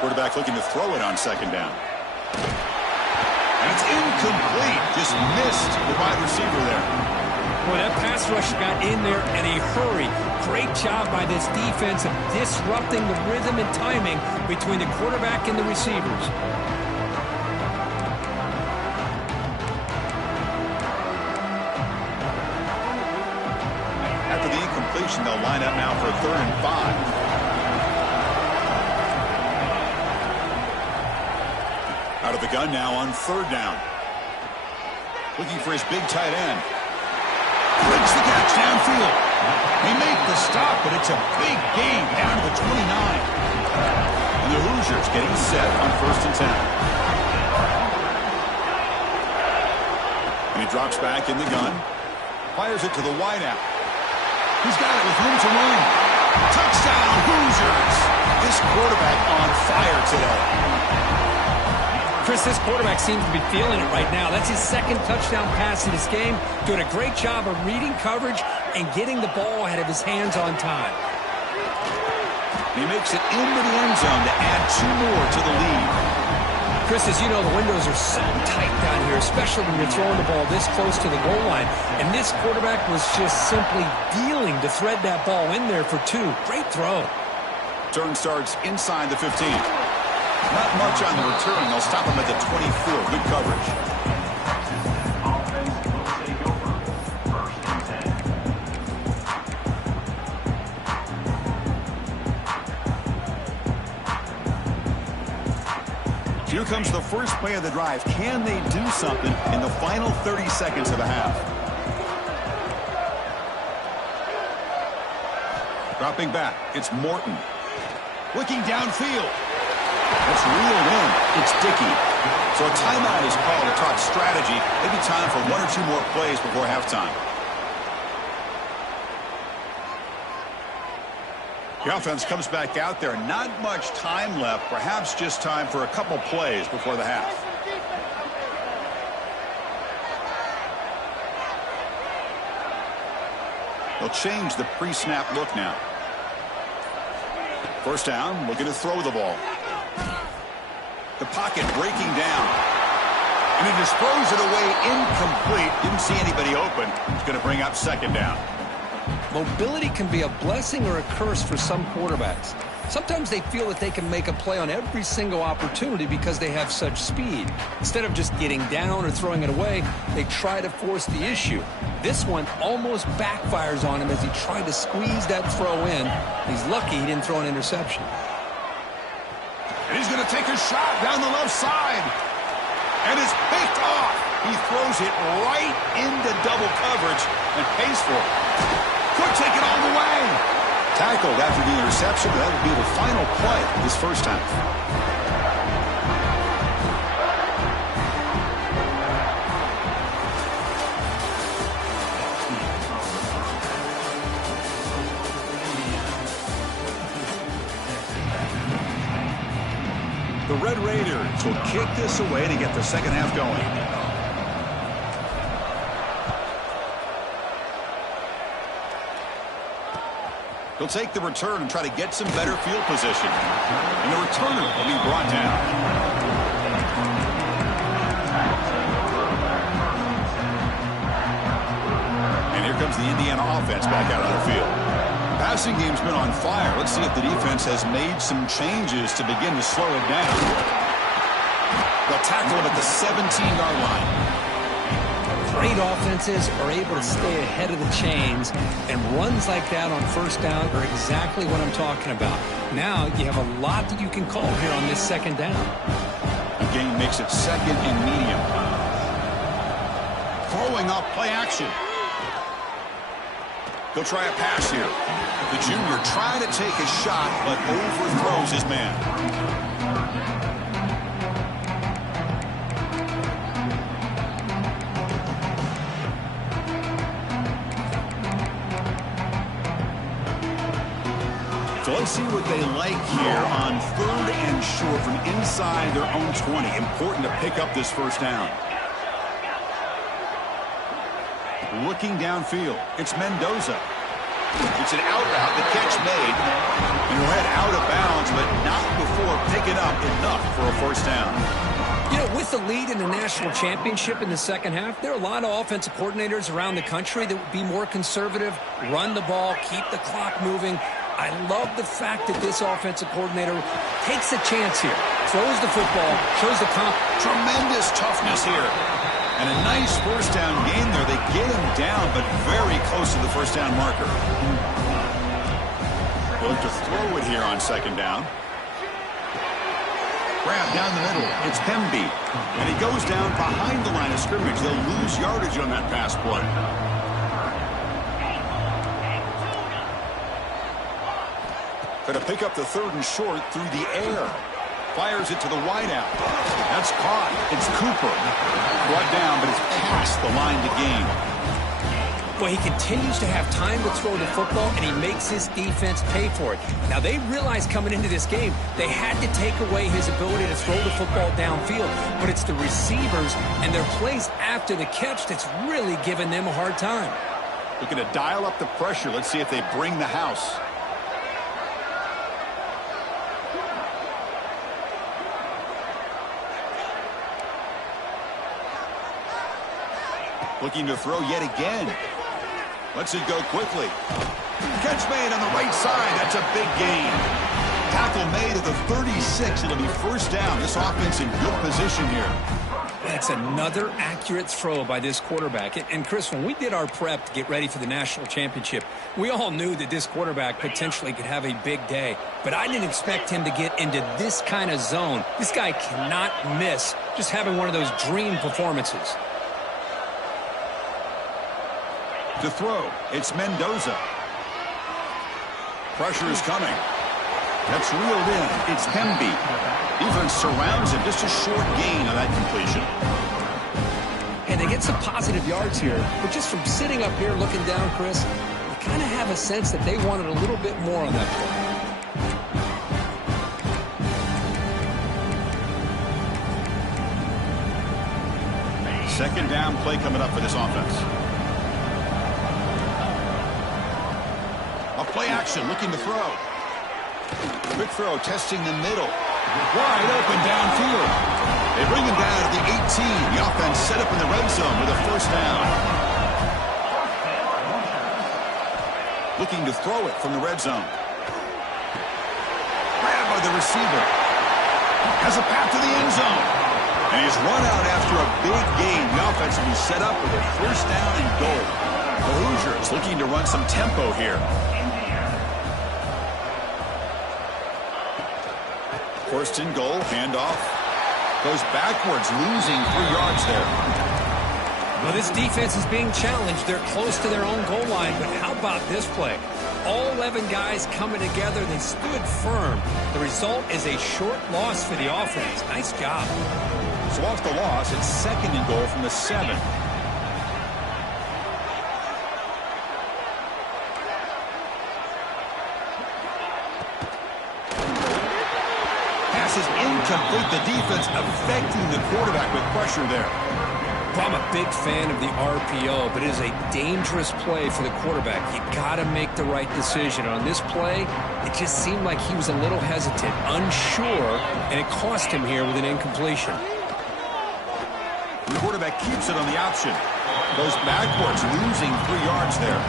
Quarterback looking to throw it on second down. And it's incomplete. Just missed the wide receiver there. Boy, that pass rush got in there in a hurry. Great job by this defense of disrupting the rhythm and timing between the quarterback and the receivers. After the incompletion, they'll line up now for a 3rd and 5. Out of the gun now on 3rd down. Looking for his big tight end. Breaks the catch downfield. They make the stop, but it's a big gain down to the 29. And the Hoosiers getting set on 1st and 10. And he drops back in the gun. Fires it to the wideout. He's got it with room to run. Touchdown, Hoosiers. This quarterback on fire today. Chris, this quarterback seems to be feeling it right now. That's his 2nd touchdown pass in this game. Doing a great job of reading coverage and getting the ball ahead of his hands on time. He makes it into the end zone to add 2 more to the lead. Chris, as you know, the windows are so tight down here, especially when you're throwing the ball this close to the goal line. And this quarterback was just simply dealing to thread that ball in there for 2. Great throw. Turn starts inside the 15. Not much on the return. They'll stop him at the 24. Good coverage. Here comes the first play of the drive. Can they do something in the final 30 seconds of the half? Dropping back. It's Morton. Looking downfield. It's reeled in. It's Dickey. So a timeout is called to talk strategy. Maybe time for 1 or 2 more plays before halftime. The offense comes back out there. Not much time left. Perhaps just time for a couple plays before the half. They'll change the pre-snap look now. First down, looking to throw the ball. The pocket breaking down. And he just throws it away incomplete. Didn't see anybody open. He's going to bring up second down. Mobility can be a blessing or a curse for some quarterbacks. Sometimes they feel that they can make a play on every single opportunity because they have such speed. Instead of just getting down or throwing it away, they try to force the issue. This one almost backfires on him as he tried to squeeze that throw in. He's lucky he didn't throw an interception. And he's going to take a shot down the left side. And it's picked off. He throws it right into double coverage and pays for it. Could take it all the way. Tackled after the interception. That would be the final play of this first half. The Red Raiders will kick this away to get the second half going. He'll take the return and try to get some better field position. And the returner will be brought down. And here comes the Indiana offense back out on the field. Passing game's been on fire. Let's see if the defense has made some changes to begin to slow it down. They'll tackle him at the 17-yard line. Great offenses are able to stay ahead of the chains, and runs like that on first down are exactly what I'm talking about. Now you have a lot that you can call here on this second down. The game makes it second and medium. Throwing off play action. He'll try a pass here. The junior trying to take a shot, but overthrows his man. So let's see what they like here on 3rd and short from inside their own 20. Important to pick up this first down. Looking downfield, it's Mendoza. It's an out route, the catch made. And read out of bounds, but not before picking up enough for a first down. You know, with the lead in the national championship in the second half, there are a lot of offensive coordinators around the country that would be more conservative, run the ball, keep the clock moving. I love the fact that this offensive coordinator takes a chance here, throws the football, shows the tremendous toughness here. And a nice first down game there. They get him down, but very close to the first down marker. They'll look to throw it here on second down. Grab down the middle. It's Pemby. And he goes down behind the line of scrimmage. They'll lose yardage on that pass play. Going to pick up the 3rd and short through the air. Fires it to the wideout. That's caught. It's Cooper. Brought down, but it's past the line to gain. Well, he continues to have time to throw the football, and he makes his defense pay for it. Now, they realized coming into this game, they had to take away his ability to throw the football downfield. But it's the receivers and their plays after the catch that's really giving them a hard time. Looking to dial up the pressure. Let's see if they bring the house. Looking to throw yet again. Lets it go quickly. Catch made on the right side. That's a big gain. Tackle made at the 36. It'll be first down. This offense in good position here. That's another accurate throw by this quarterback. And, Chris, when we did our prep to get ready for the national championship, we all knew that this quarterback potentially could have a big day. But I didn't expect him to get into this kind of zone. This guy cannot miss just having one of those dream performances. To throw, it's Mendoza. Pressure is coming. That's reeled in. It's Pemby. Defense surrounds him. Just a short gain on that completion. And they get some positive yards here. But just from sitting up here looking down, Chris, you kind of have a sense that they wanted a little bit more on that play. Second down play coming up for this offense. Play action, looking to throw. Quick throw, testing the middle. Wide open downfield. They bring him down at the 18. The offense set up in the red zone with a first down. Looking to throw it from the red zone. Grabbed by the receiver. Has a path to the end zone. And he's run out after a big gain. The offense will be set up with a first down and goal. The Hoosiers looking to run some tempo here. First and goal, handoff. Goes backwards, losing 3 yards there. Well, this defense is being challenged. They're close to their own goal line, but how about this play? All 11 guys coming together. They stood firm. The result is a short loss for the offense. Nice job. So off the loss, it's second and goal from the 7. Pass is incomplete. The defense affecting the quarterback with pressure there. I'm a big fan of the RPO, but it is a dangerous play for the quarterback. You got to make the right decision. On this play, it just seemed like he was a little hesitant, unsure, and it cost him here with an incompletion. The quarterback keeps it on the option. Goes backwards, losing 3 yards there.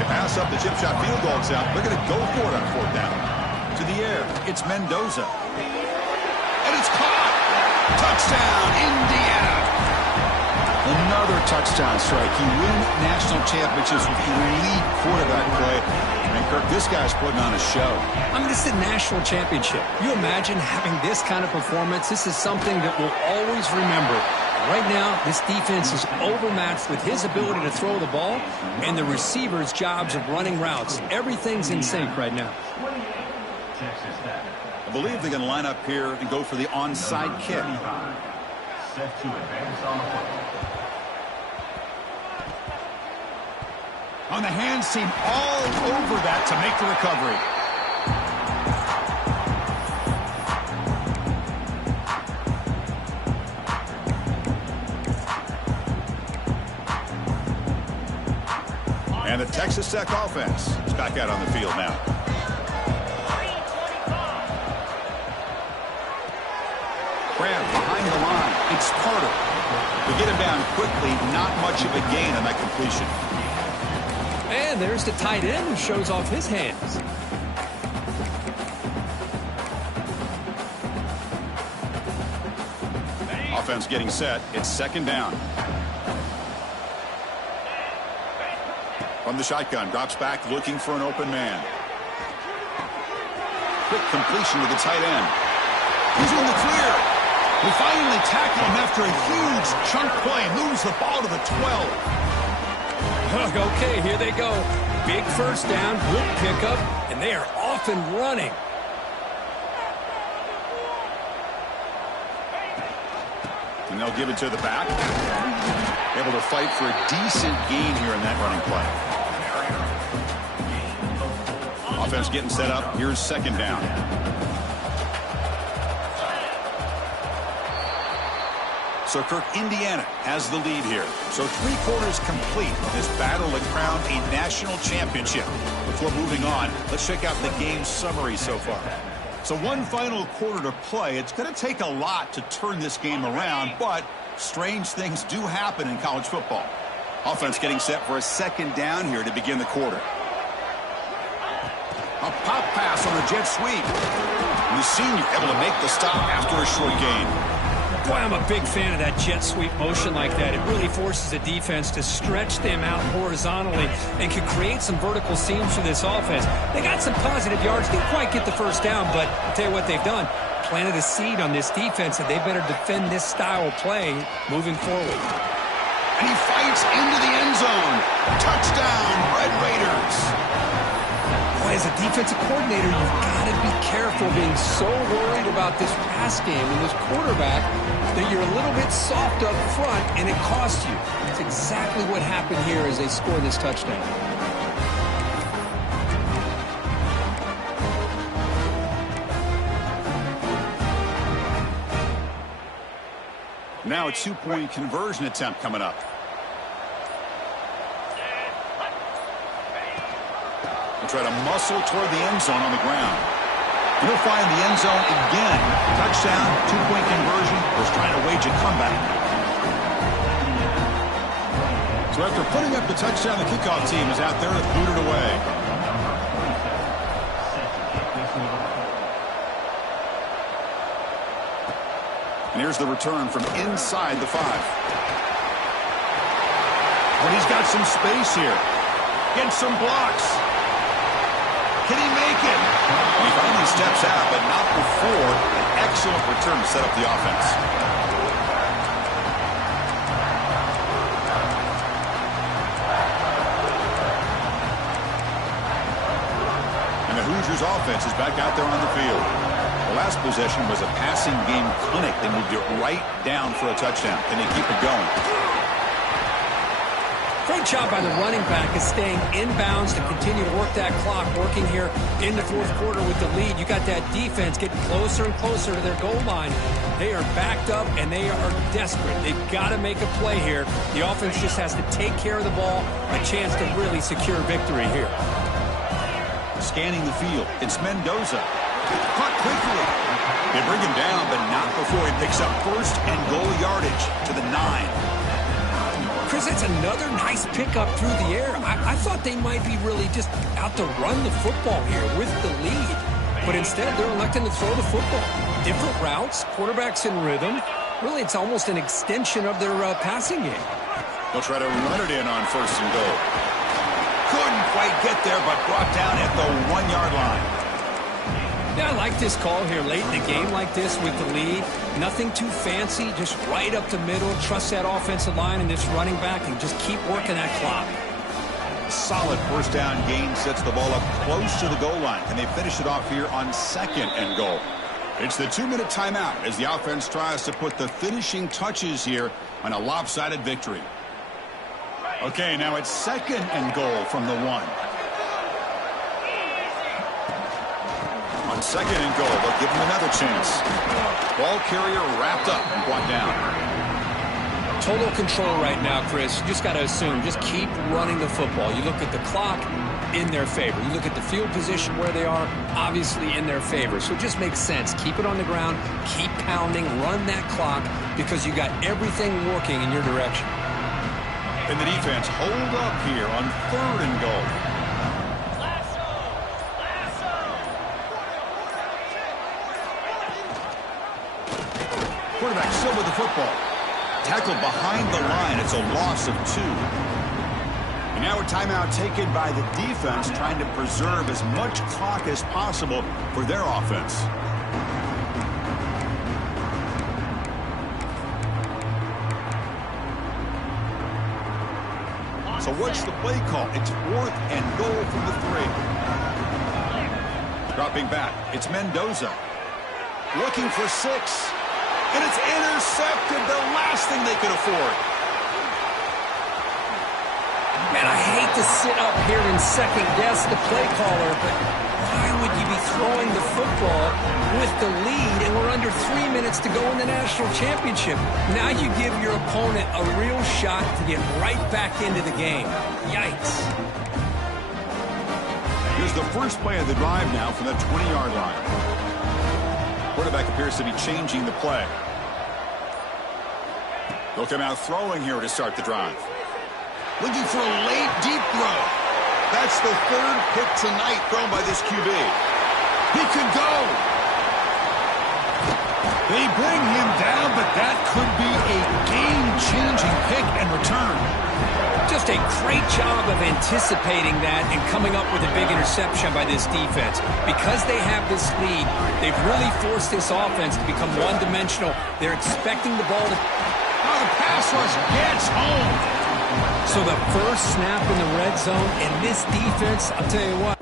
They pass up the chip shot field goal attempt. They're going to go for it on 4th down. To the air, it's Mendoza. And it's caught! Touchdown, Indiana! Another touchdown strike. You win national championships with elite quarterback play. And, Kirk, this guy's putting on a show. I mean, this is a national championship. You imagine having this kind of performance? This is something that we'll always remember. Right now, this defense is overmatched with his ability to throw the ball and the receivers' jobs of running routes. Everything's in sync right now. I believe they're going to line up here and go for the onside kick. Set to advance on the play. On the hands team all over that to make the recovery. And the Texas Tech offense is back out on the field now. Graham behind the line. It's Carter. We get him down quickly. Not much of a gain on that completion. And there's the tight end who shows off his hands. Offense getting set. It's 2nd down. From the shotgun, drops back looking for an open man. Quick completion to the tight end. He's in the clear. We finally tackle him after a huge chunk play. Moves the ball to the 12. Okay, here they go. Big first down, good pickup, and they are off and running. And they'll give it to the back. Able to fight for a decent gain here in that running play. Offense getting set up. Here's 2nd down. So, Kirk, Indiana has the lead here. So 3 quarters complete. This battle to crown a national championship. Before moving on, let's check out the game summary so far. So 1 final quarter to play. It's going to take a lot to turn this game around, but strange things do happen in college football. Offense getting set for a 2nd down here to begin the quarter. A pop pass on a jet sweep. And the senior able to make the stop after a short gain. Boy, I'm a big fan of that jet sweep motion like that. It really forces the defense to stretch them out horizontally and can create some vertical seams for this offense. They got some positive yards. Didn't quite get the first down, but I'll tell you what they've done. Planted a seed on this defense, and they better defend this style of play moving forward. And he fights into the end zone. Touchdown, Red Raiders. Boy, as a defensive coordinator, you've got to be careful being so worried about this pass game and this quarterback that you're a little bit soft up front, and it costs you. That's exactly what happened here as they score this touchdown. Now a 2-point conversion attempt coming up. They'll try to muscle toward the end zone on the ground. He'll find the end zone again. Touchdown, two-point conversion. Was trying to wage a comeback. So after putting up the touchdown, the kickoff team is out there to boot it away. And here's the return from inside the 5. But he's got some space here. Gets some blocks. Can he make it? He finally steps out, but not before an excellent return to set up the offense. And the Hoosiers offense is back out there on the field. The last possession was a passing game clinic. They moved it right down for a touchdown. Can they keep it going? Great job by the running back is staying inbounds to continue to work that clock, working here in the fourth quarter with the lead. You got that defense getting closer and closer to their goal line. They are backed up, and they are desperate. They've got to make a play here. The offense just has to take care of the ball, a chance to really secure victory here. Scanning the field, it's Mendoza. Caught quickly. They bring him down, but not before he picks up first and goal yardage to the 9. Chris, that's another nice pickup through the air. I thought they might be really just out to run the football here with the lead. But instead, they're electing to throw the football. Different routes, quarterbacks in rhythm. Really, it's almost an extension of their passing game. They'll try to run it in on first and goal. Couldn't quite get there, but brought down at the 1-yard line. Yeah, I like this call here late in the game like this with the lead. Nothing too fancy, just right up the middle. Trust that offensive line and this running back and just keep working that clock. Solid first down gain sets the ball up close to the goal line. Can they finish it off here on second and goal? It's the 2-minute timeout as the offense tries to put the finishing touches here on a lopsided victory. Okay, now it's second and goal from the 1. On second and goal, they'll give him another chance. Ball carrier wrapped up and brought down. Total control right now, Chris. You just got to assume, just keep running the football. You look at the clock, in their favor. You look at the field position where they are, obviously in their favor. So it just makes sense. Keep it on the ground, keep pounding, run that clock, because you got everything working in your direction. And the defense hold up here on third and goal. Quarterback still with the football. Tackled behind the line. It's a loss of 2. And now a timeout taken by the defense, trying to preserve as much clock as possible for their offense. So what's the play call? It's 4th and goal from the 3. Dropping back, it's Mendoza. Looking for 6. And it's intercepted, the last thing they could afford. Man, I hate to sit up here and second-guess the play caller, but why would you be throwing the football with the lead and we're under 3 minutes to go in the national championship? Now you give your opponent a real shot to get right back into the game. Yikes. Here's the first play of the drive now from the 20-yard line. Quarterback appears to be changing the play. They'll come out throwing here to start the drive. Looking for a late, deep throw. That's the 3rd pick tonight thrown by this QB. He could go. They bring him down, but that could be a game-changing pick and return. Just a great job of anticipating that and coming up with a big interception by this defense. Because they have this lead, they've really forced this offense to become one-dimensional. They're expecting the ball to... Oh, the pass rush gets home. So the first snap in the red zone, and this defense, I'll tell you what.